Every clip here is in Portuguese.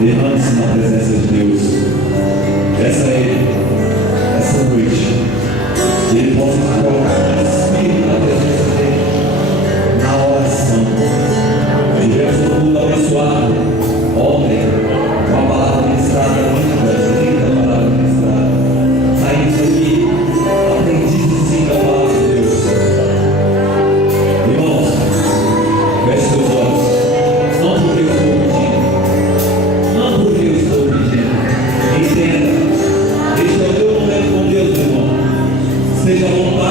Derrame-se na presença de Deus. Peça a Ele, essa noite, que Ele possa te colocar no Espírito na presença dEle, na oração. Tivemos todo mundo abençoado ontem, com a palavra ministrada, linda palavra ministrada. Saímos daqui, aprendizes sim da palavra de Deus. Irmãos, feche seus olhos. Não porque eu estou pedindo, não porque eu estou pedindo. Entenda, este é o teu momento com Deus, irmão. Seja à vontade.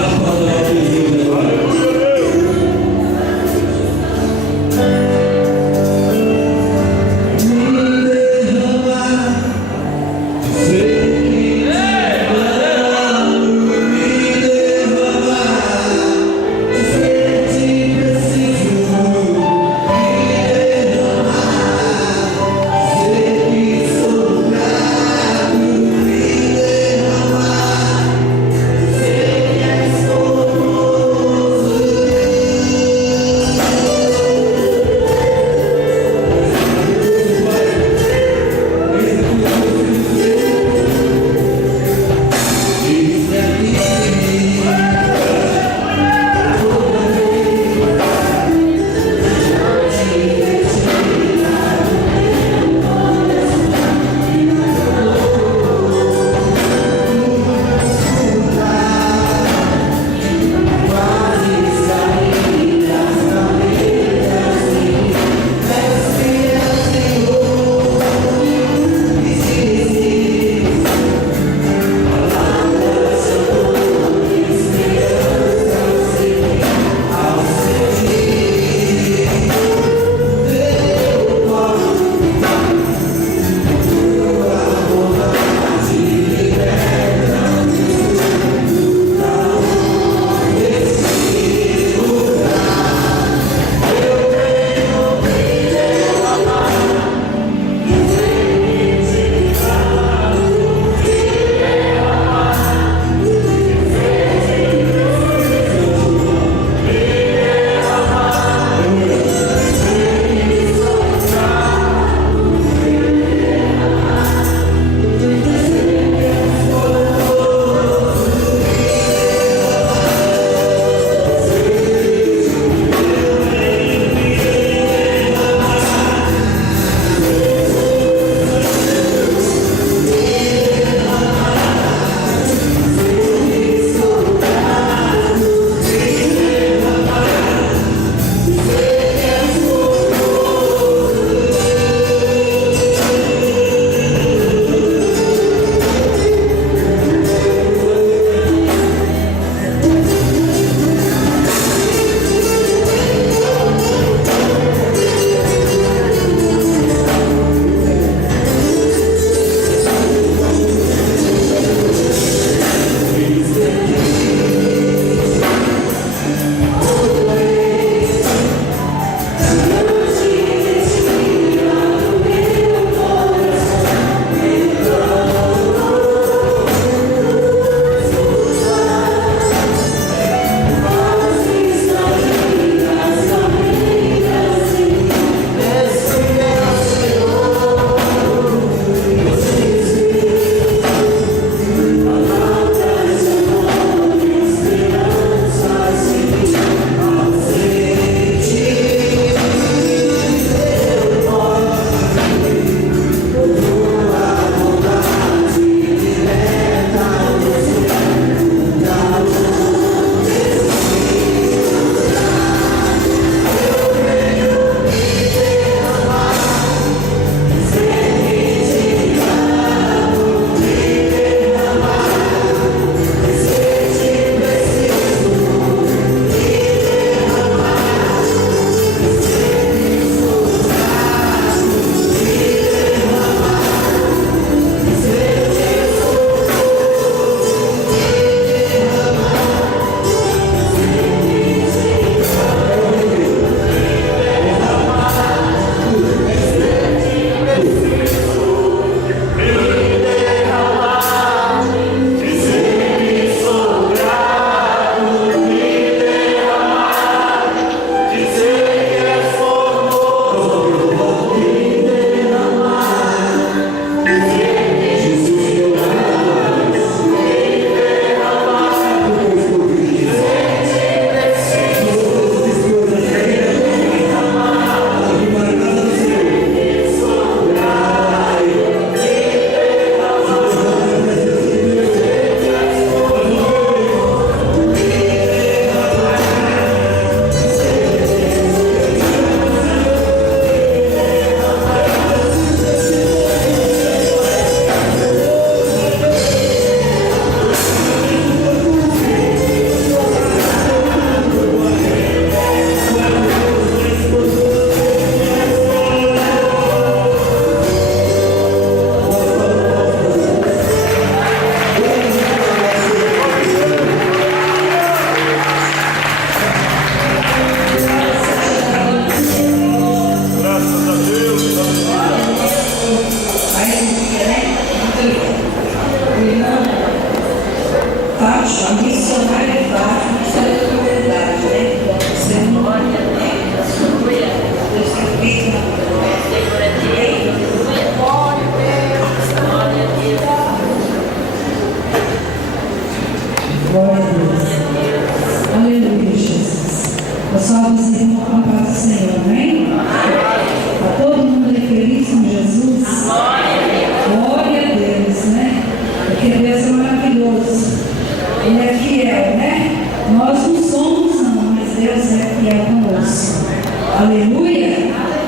Aleluia.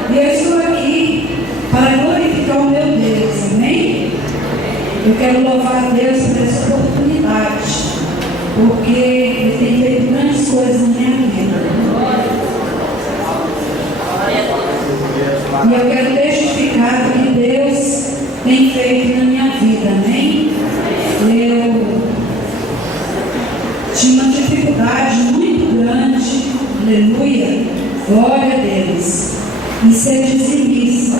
E eu estou aqui para glorificar o meu Deus. Amém? Eu quero louvar a Deus por essa oportunidade, porque Ele tem feito grandes coisas na minha vida. E eu quero testificar o que Deus tem feito na minha vida. Amém? Eu tinha uma dificuldade muito grande, aleluia, glória a Deus, em ser dizimista,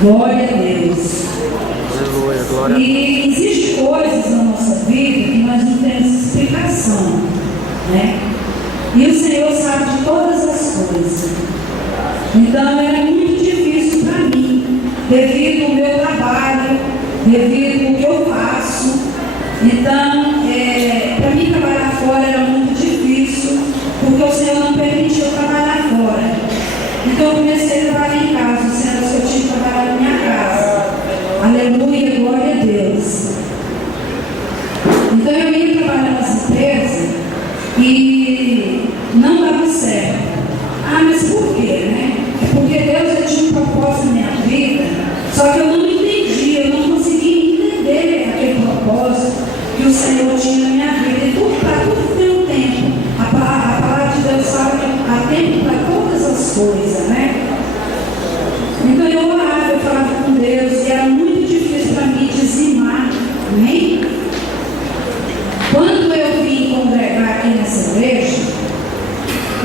glória a Deus. Aleluia, glória a Deus. E existem coisas na nossa vida que nós não temos explicação, né? E o Senhor sabe de todas as coisas. Então era muito difícil para mim, devido ao meu trabalho, devido ao que eu faço. Então, para mim trabalhar fora era muito difícil, porque o Senhor não permitiu eu trabalhar fora. Então eu comecei a trabalhar em casa. O Senhor disse que eu tinha que trabalhar na minha casa. Aleluia, glória a Deus. Então eu ia trabalhar nas empresas e não dava certo. Ah, mas por quê, né? É porque Deus já tinha um propósito na minha vida, só que eu não entendi, eu não conseguia entender aquele propósito que o Senhor tinha na minha vida. E para tudo tem um tempo. A palavra de Deus fala que há tempo para todas as coisas, né? Então eu orava, eu falava com Deus, e era muito difícil para mim dizimar. Amém? Quando eu vim congregar aqui nessa igreja,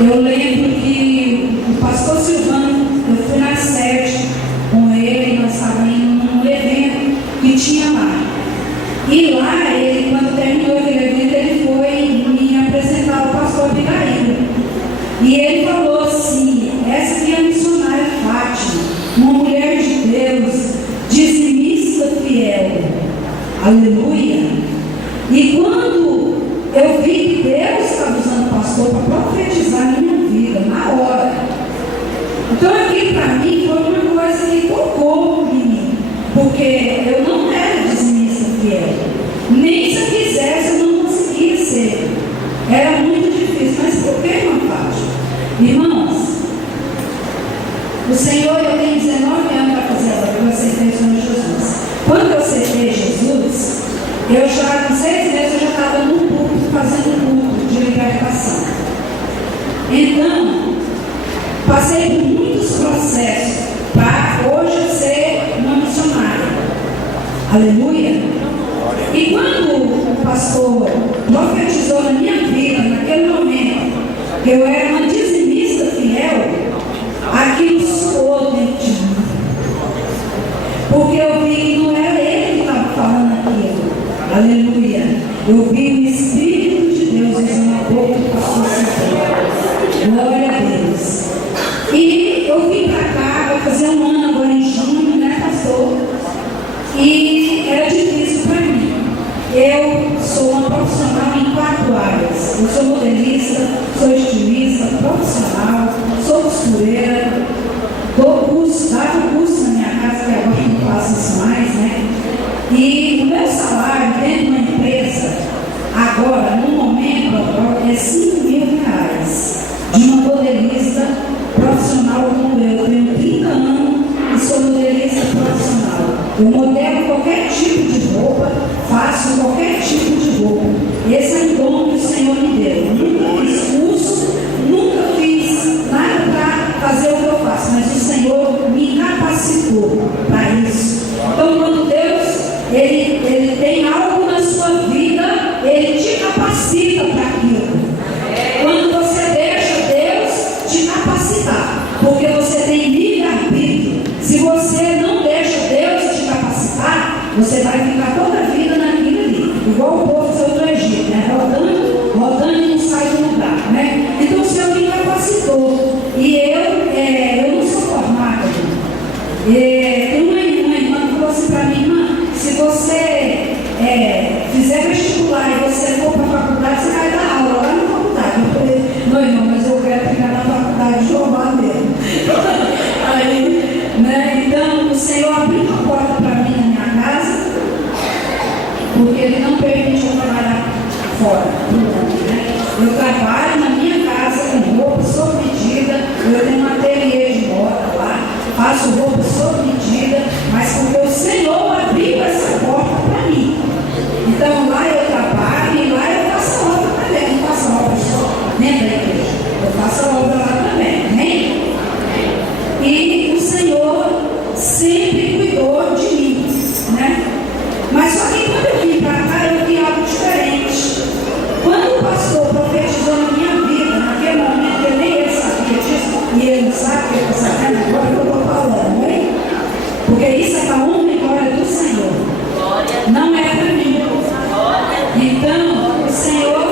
eu lembro que o pastor Silvano, eu fui na sede com ele, nós estávamos indo num evento que tinha lá. E lá, ele, quando terminou aquele evento, ele foi me apresentar ao pastor Abigail. E ele falou assim: essa aqui é a missionária Fátima, uma mulher de Deus, dizimista fiel. Aleluia. E quando eu vi que Deus estava usando o pastor para profetizar na minha vida, na hora. Então aquilo para mim foi uma coisa que tocou em mim, porque eu não era dizimista fiel. Nem se eu quisesse eu não conseguia ser. Era muito difícil. Mas por que, irmã Fátima? Irmãos, o Senhor, eu tenho 19 anos para fazer agora, eu aceitei o Senhor Jesus. Quando eu aceitei Jesus, eu já, com 6 meses, eu já estava no culto, fazendo culto de libertação. Então, passei por muitos processos para hoje eu ser uma missionária. Aleluia. E quando o pastor profetizou na minha vida, naquele momento, que eu era uma dizimista fiel, aquilo soou dentro de mim. Porque eu vi que não era ele que estava falando aquilo. Aleluia. Eu vi o Espírito de Deus usando a boca do pastor Silvano. Glória a Deus. E eu vim para cá, vai fazer um ano agora em junho, né, pastor? E era difícil para mim. Eu sou uma profissional em 4 áreas. Eu sou modelista, sou estilista, profissional, sou costureira, dou curso, dava curso na minha casa, que agora não faço isso mais, né? E o meu salário dentro de uma empresa, agora, no momento, é R$5.000. De uma modelista profissional como eu. Eu tenho 30 anos e sou modelista profissional. Eu modelo qualquer tipo de roupa, faço qualquer tipo de roupa. Esse é o dom que o Senhor me deu. Nunca fiz curso, nunca fiz nada para fazer o que eu faço, mas o Senhor me capacitou para isso. Então, quando Deus ele tem algo na sua vida, Ele te capacita para aquilo. Quando você deixa Deus te capacitar, porque você tem livre-arbítrio. Se você não deixa Deus te capacitar, você vai ficar toda a vida naquilo ali, igual o povo saiu do Egito, né? Rodando e não sai do lugar, né? Então o Senhor me capacitou. E eu não sou formada. Tem uma irmã que falou assim para mim: irmã, se você fizer vestibular e você for para a faculdade, você vai dar aula lá na faculdade. Eu falei: não, irmão, mas eu quero ficar na faculdade de Jeová mesmo. Aí, né? Então, o Senhor abriu uma porta para mim na minha casa, porque Ele não permitiu sabe o que está sabendo agora que eu estou falando, hein? Porque isso é para a honra e glória do Senhor. Não é para mim. Então, o Senhor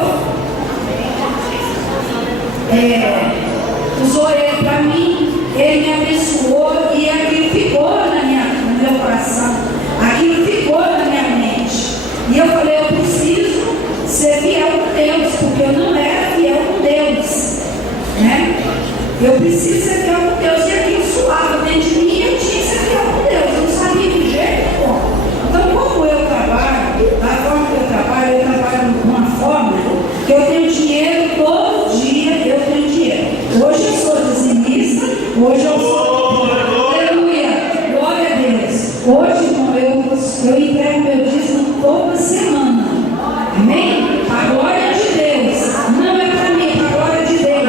usou ele para mim, ele me abençoou e aquilo ficou no meu coração, aquilo ficou na minha mente. E eu falei, eu preciso ser fiel com Deus, porque eu não era fiel com Deus, né? Eu preciso ser fiel com Deus, e aquilo suava dentro de mim, eu tinha que ser fiel com Deus, eu não sabia de jeito como. Então, como eu trabalho, da forma que eu trabalho de uma forma que eu tenho dinheiro todo dia, eu tenho dinheiro. Hoje eu sou dizimista, hoje eu sou. Aleluia, glória a Deus. Hoje, irmão, eu entrego meu dízimo toda semana. Amém? A glória de Deus. Não é para mim, a glória de Deus.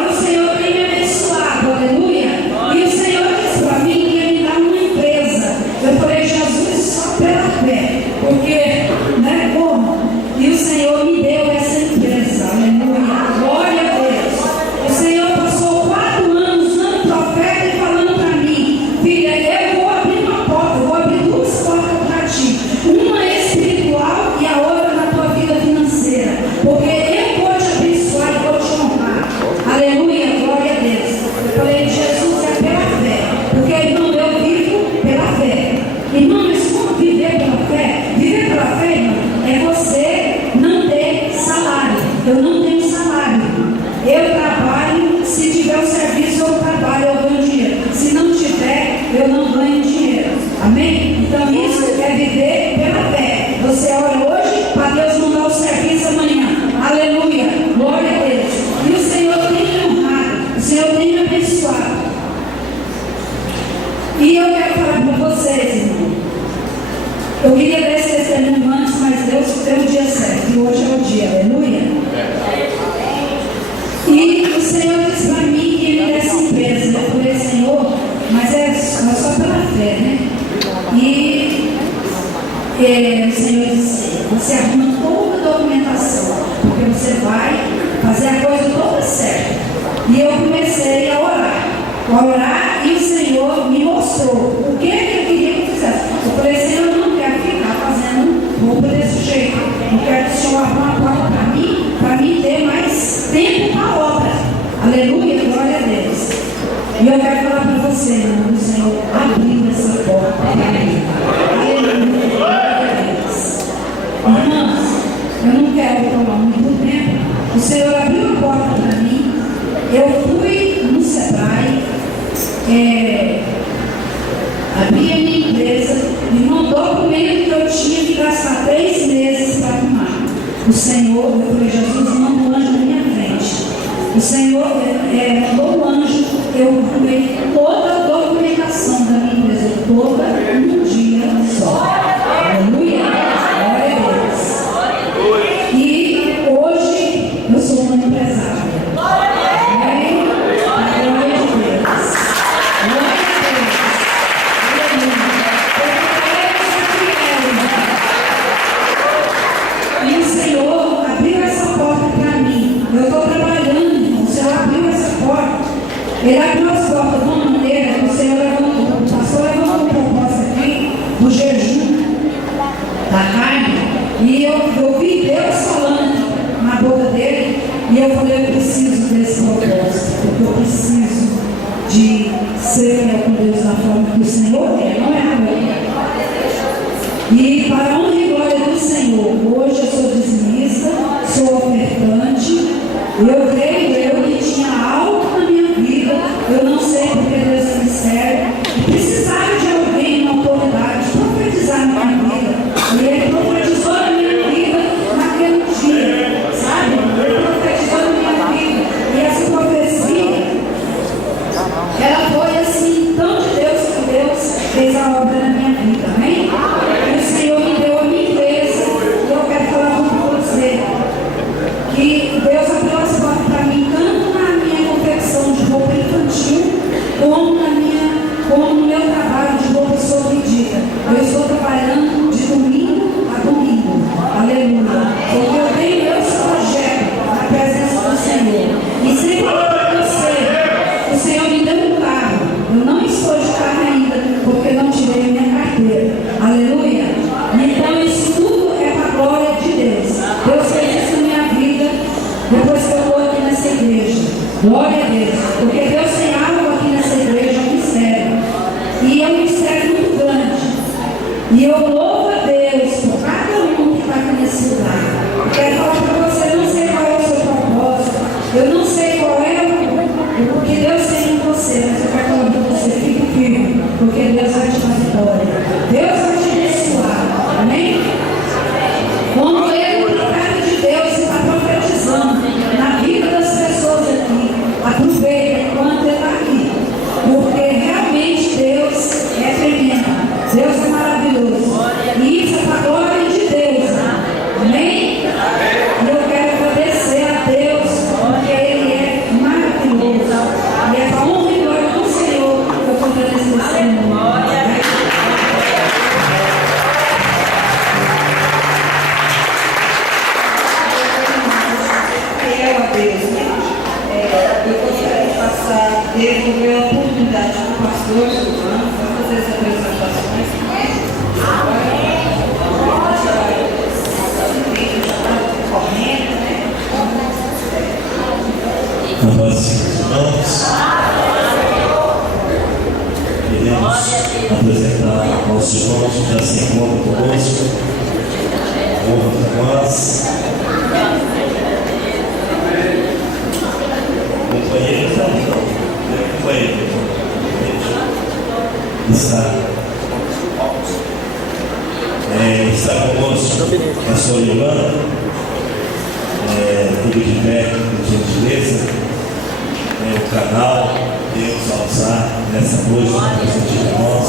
E o Senhor tem me abençoado, aleluia. E o Senhor disse para mim que ia me dar uma empresa. Eu falei, Jesus, só pela fé. Porque, né, como? E o Senhor me deu essa empresa, aleluia. Glória a Deus. O Senhor passou 4 anos usando profeta e falando para mim, filha, eu vou abrir uma porta, eu vou abrir 2 portas para ti. Uma espiritual e a outra na tua vida financeira. Porque eu vou te abençoar e vou te honrar. Aleluia, glória a Deus. Eu falei, Jesus é pela fé. Porque, irmão, eu vivo pela fé. Irmão, mas como viver pela fé? Viver pela fé, irmão, é você não ter salário. Eu não tenho salário. Eu trabalho, se tiver o serviço, eu trabalho, eu ganho dinheiro. Se não tiver, eu não ganho dinheiro. Amém? Então isso é viver pela fé. Você ora hoje para Deus mandar o serviço amanhã. Aleluia, glória a Deus. E o Senhor tem me honrado, o Senhor tem me abençoado. E eu quero falar para vocês, irmão. Eu queria dar esse testemunho antes, mas Deus deu o dia certo. E hoje é o dia, aleluia. E o Senhor disse para mim que ele desse empresa. Eu falei, Senhor, mas é só pela fé, né? E o Senhor disse, você arruma toda a documentação, porque você vai fazer a coisa toda certa. E eu comecei a orar, e o Senhor me mostrou o que ele queria que eu fizesse. Eu falei, Senhor, eu não quero ficar fazendo roupa desse jeito. Eu quero que o Senhor abra uma porta para mim ter mais tempo para a obra. Aleluia, glória a Deus. E eu quero falar para você, irmão, o Senhor abriu essa porta para mim. Aleluia, glória a Deus. Irmãos, eu não quero tomar muito tempo. O Senhor abriu a porta para mim. Eu fui no Sebrae, abri a minha empresa, me mandou o documento que eu tinha que gastar 3 meses para arrumar. O Senhor, eu falei, Jesus, manda um anjo na minha frente. O Senhor mandou um anjo, eu arrumei toda a documentação da minha empresa, toda num dia só. Aleluia, glória a Deus. E hoje eu sou uma empresária. Amém? Glória a Deus. Glória a Deus. E o Senhor abriu essa porta para mim. Eu estou trabalhando, irmão. O Senhor abriu essa porta. Ele abriu as portas de uma maneira que o Senhor levantou. O pastor levantou uma proposta aqui do jejum da carne. E eu vi Deus falando na boca dele. E eu falei, eu preciso desse propósito. Porque eu preciso de ser fiel com Deus na forma que o Senhor quer, não é a minha. E para a honra e glória do Senhor, hoje eu sou dizimista, sou ofertante. Eu creio que tinha algo na minha vida, eu não sei porque Deus é mistério, precisava de alguém, uma autoridade, profetizar na minha vida. E ele profetizou na minha vida naquele dia, sabe? Ele profetizou na minha vida. E essa profecia, ela foi assim, tão de Deus que Deus fez a obra na minha vida, amém? E o Senhor me deu a minha empresa, e eu quero falar muito com você, que Deus abriu as portas para mim, tanto na minha confecção de roupa infantil, como no meu trabalho de roupa sob medida. Eu estou trabalhando de domingo a domingo, aleluia, porque eu tenho meus projetos na presença do Senhor, e sempre que você, o Senhor me Eu não estou de carro ainda, porque não tirei minha carteira. Aleluia. Então isso tudo é para a glória de Deus. Deus fez isso na minha vida depois que eu estou aqui nessa igreja. Glória a Deus. Porque Deus tem algo aqui nessa igreja, um mistério. E é um mistério muito grande. E eu louvo a Deus por cada um que está aqui nesse lugar. Quero falar para você, eu não sei qual é o seu propósito. Eu não sei qual é o que Deus tem em você, mas eu quero falar para você, fique firme, porque Deus vai te dar vitória. Deus vai te abençoar. Amém? Quando ele, o profeta de Deus, está profetizando na vida das pessoas aqui, aproveita enquanto ele está aqui. Porque realmente Deus é tremendo. Deus é maravilhoso. E isso é para a glória de Deus. Amém? E eu quero agradecer a Deus, porque Ele é maravilhoso. E é para a honra e glória do Senhor que eu estou agradecendo esse nome. Fiel a Deus, né? Eu gostaria de passar, devolver a oportunidade para o pastor Silvano para fazer as apresentações. Amados irmãos, queremos apresentar nossos irmãos que já se encontram conosco. Honra para nós. Companheiro está ali, não. Companheiro está conosco a pastor Yolanda, filho de pé, por gentileza, o canal Deus a usar nessa noite para transmitir a nós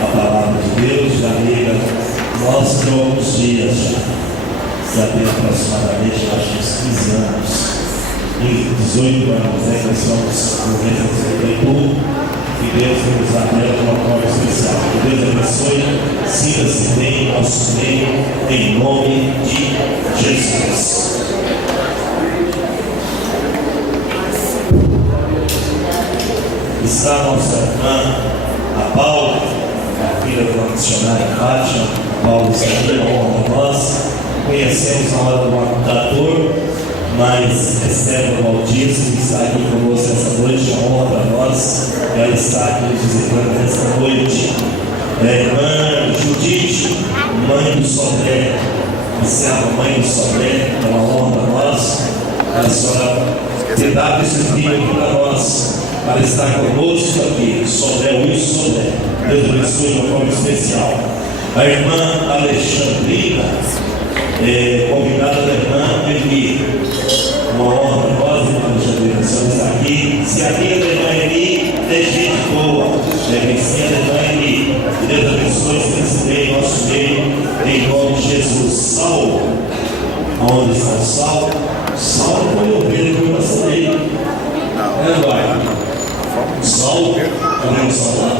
a palavra de Deus. Já liga, nós trocamos dias já tem aproximadamente, acho, uns 15 anos. 18 anos, né? Nós somos no mesmo tempo e Deus vai usar ela de uma forma especial. Que Deus abençoe, sinta-se bem em nosso meio, em nome de Jesus. Está a nossa irmã, a Paula, a filha da missionária Fátima. A Paula está aqui, a honra para nós. Conhecemos na hora do acusador, mas Estela Maldício, que está aqui conosco essa noite, é uma honra para nós, ela está aqui nos visitando esta noite. Irmã Judite, mãe do Sodré, observa a mãe do Sodré, é uma honra para nós, a senhora ter dado esse filho aqui para nós, para estar conosco aqui, Sodré, Wilson Sodré. Deus abençoe de uma forma especial. A irmã Alexandrina, convidada da irmã Eli, uma honra para nós, irmã Alexandrina, estamos aqui. Se a filha da irmã Eli é gente boa, é vizinha da irmã Eli, Deus abençoe esse bem em nosso meio, em nome de Jesus. Saulo, onde está o Saulo? Saulo foi o ovelha do coração dele, vai. Saulo, podemos falar?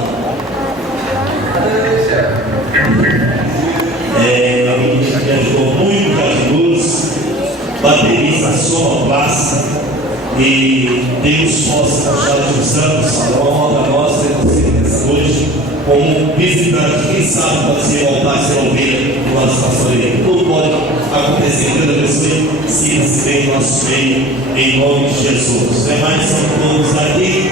Me ajudou muito, Jesus, baterista, sonoplasta, e Deus possa achar de Santos, a honra da nossa nessa noite, como visitante. Quem sabe pode se voltar a ser ouvir no nosso pastoreio. Tudo pode acontecer, Deus abençoe, sinta-se bem no nosso meio, em nome de Jesus. Os demais são todos aqui,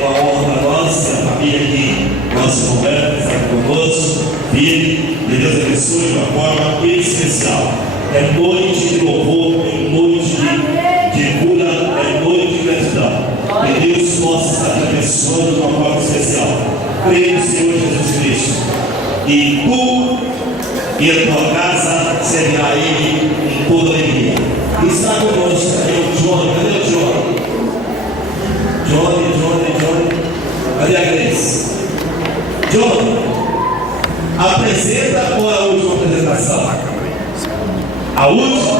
com a honra da nossa, a família aqui, nosso governo, está conosco, filho. Que Deus abençoe de uma forma especial. É noite de louvor, é noite de cura, é noite de gratidão. Que Deus possa estar te abençoando de uma forma especial. Creio no Senhor Jesus Cristo. E tu e a tua casa servirá Ele em toda alegria. Está conosco aqui o Johnny. Cadê o Johnny? Johnny. Cadê a Grace? Johnny. Apresenta ou a última apresentação? A última?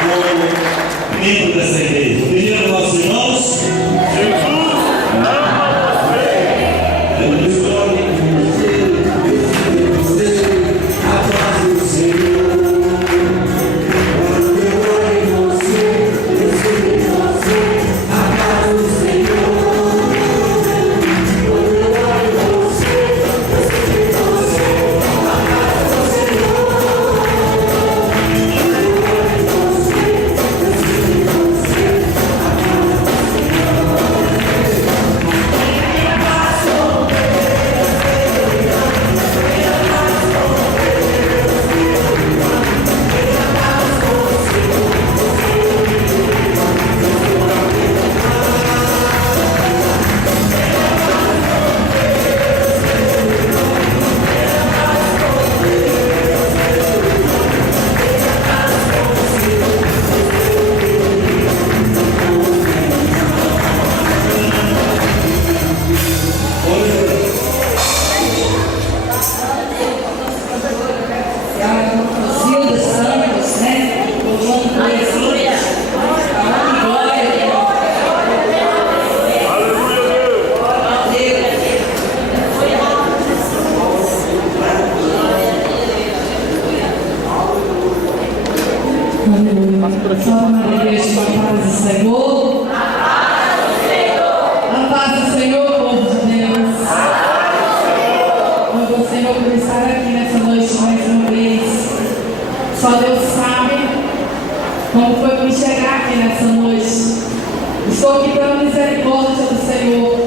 Como membro dessa igreja. Primeiro, nossos irmãos. Jesus. Aleluia. Salve Maria, igreja, a paz do Senhor. A paz do Senhor, povo de Deus. Louvor, Senhor, por estar aqui nessa noite mais uma vez. Só Deus sabe como foi me chegar aqui nessa noite. Estou aqui pela misericórdia do Senhor.